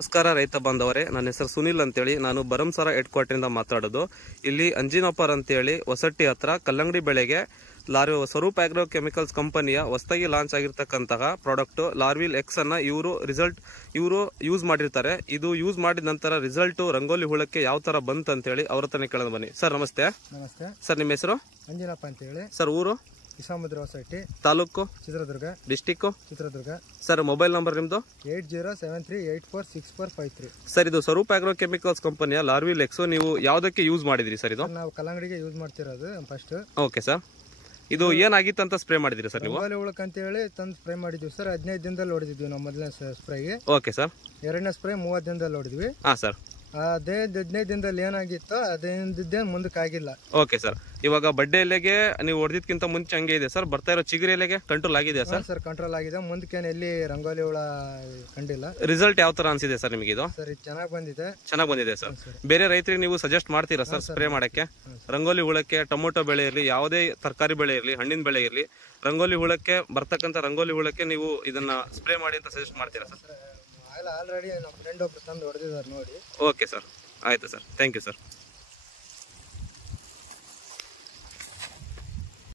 ನಮಸ್ಕಾರ ರೈತ ಬಾಂಧವರೇ, ನನ್ನ ಹೆಸರು ಸುನಿಲ್ ಅಂತೇಳಿ. ನಾನು ಬರಂಸರ ಹೆಡ್ ಕ್ವಾರ್ಟರಿಂದ ಮಾತಾಡೋದು. ಇಲ್ಲಿ ಅಂಜಿನಪ್ಪರ್ ಅಂತೇಳಿ ಹೊಸಟ್ಟಿ ಹತ್ರ ಕಲ್ಲಂಗಡಿ ಬೆಳೆಗೆ ಸ್ವರೂಪ್ ಆಗ್ರೋ ಕೆಮಿಕಲ್ಸ್ ಕಂಪನಿಯ ಹೊಸದಾಗಿ ಲಾಂಚ್ ಆಗಿರ್ತಕ್ಕಂತಹ ಪ್ರಾಡಕ್ಟ್ ಲಾರ್ವಿಲ್ ಎಕ್ಸ್ ಅನ್ನ ಇವರು ಯೂಸ್ ಮಾಡಿರ್ತಾರೆ. ಇದು ಯೂಸ್ ಮಾಡಿದ ನಂತರ ರಿಸಲ್ಟ್ ರಂಗೋಲಿ ಹುಳಕ್ಕೆ ಯಾವ ತರ ಬಂತು ಅಂತೇಳಿ ಅವ್ರ ಹತ್ರನೇ ಕೇಳೋದು ಬನ್ನಿ. ಸರ್ ನಮಸ್ತೆ. ನಮಸ್ತೆ ಸರ್, ನಿಮ್ಮ ಹೆಸರು? ಅಂಜಿನಪ್ಪ ಅಂತ ಹೇಳಿ. ಸರ್, ಊರು? Isamudra Hosatti, taluk? Chitradurga, district? Chitradurga. Sir, mobile number ನಿಮ್ದು? 8073846453. ಸರ್, ಇದು ಸ್ವರೂಪ್ ಆಗ್ರೋ ಕೆಮಿಕಲ್ಸ್ ಕಂಪನಿಯ ಲಾರ್ವಿಲ್ ಎಕ್ಸ್ ನೀವು ಯಾವ್ದಕ್ಕೆ ಯೂಸ್ ಮಾಡಿದ್ರಿ ಸರ್? ಇದು ನಾವು ಕಲ್ಲಂಗಡಿಗೆ ಯೂಸ್ ಮಾಡ್ತಿರೋದು ಫಸ್ಟ್. ಓಕೆ ಸರ್, ಇದು ಏನಾಗಿತ್ತು ಅಂತ ಸ್ಪ್ರೇ ಮಾಡಿದ್ರಿ ಸರ್ ನೀವು? ರಂಗೋಲಿ ಹುಳಕ್ಕೆ ಅಂತ ಹೇಳಿ ತಂದು ಸ್ಪ್ರೇ ಮಾಡಿದ್ವಿ ಸರ್. 15 ದಿನದಲ್ಲಿ ಹೊಡೆದಿದ್ವಿ ನಾವು ಮೊದಲನೇ ಸ್ಪ್ರೇಗೆ. Okay sir. ಎರಡನೇ ಸ್ಪ್ರೇ 30 ದಿನದಲ್ಲಿ ಹೊಡೆದ್ವಿ. ಹಾ ಸರ್. ಅದೇ 15 ದಿನದಲ್ಲಿ ಏನಾಗಿತ್ತು ಅದೇನು ಮುಂದಕ್ಕೆ ಆಗಿಲ್ಲ. Okay sir. ಇವಾಗ ಬಡ್ಡೆ ಎಲೆಗೆ ನೀವು ಹೊಡೆದಿದ್ಕಿಂತ ಮುಂಚೆ ಹಂಗೆ ಇದೆ ಸರ್? ಬರ್ತಾ ಇರೋ ಚಿಗುರಿ ಎಲೆಗೆ ಕಂಟ್ರೋಲ್ ಆಗಿದೆ ಸರ್? ಸರ್ ಕಂಟ್ರೋಲ್ ಆಗಿದೆ. ಮುಂದಕ್ಕೆ ಎಲ್ಲಿ ರಂಗೋಲಿ ಹುಳ ಕಂಡಿಲ್ಲ. ರಿಸಲ್ಟ್ ಯಾವ ತರ ಅನ್ಸಿದೆ ಸರ್ ನಿಮಗೆ? ಇದು ಸರ್ ಇದು ಚೆನ್ನಾಗಿ ಬಂದಿದೆ. ಚೆನ್ನಾಗಿ ಬಂದಿದೆ ಸರ್. ಬೇರೆ ರೈತರಿಗೆ ನೀವು ಸಜೆಸ್ಟ್ ಮಾಡ್ತೀರಾ ಸರ್ ಸ್ಪ್ರೇ ಮಾಡಕ್ಕೆ? ರಂಗೋಲಿ ಹುಳಕ್ಕೆ, ಟೊಮೊಟೊ ಬೆಳೆ ಇರಲಿ, ಯಾವುದೇ ತರಕಾರಿ ಬೆಳೆ ಇರಲಿ, ಹಣ್ಣಿನ ಬೆಳೆ ಇರಲಿ, ರಂಗೋಲಿ ಹುಳಕ್ಕೆ ಬರ್ತಕ್ಕಂಥ ರಂಗೋಲಿ ಹುಳಕ್ಕೆ ನೀವು ಇದನ್ನ ಸ್ಪ್ರೇ ಮಾಡಿ ಅಂತ ಸಜೆಸ್ಟ್ ಮಾಡ್ತೀರಾ ಸರ್? ಆಲ್ರೆಡಿ ನಮ್ಮ ಫ್ರೆಂಡ್ ಒಬ್ರು ತಂದು ಹೊಡೆದಿದ್ದಾರೆ ನೋಡಿ. ಓಕೆ ಸರ್, ಆಯ್ತು ಸರ್. Thank you sir.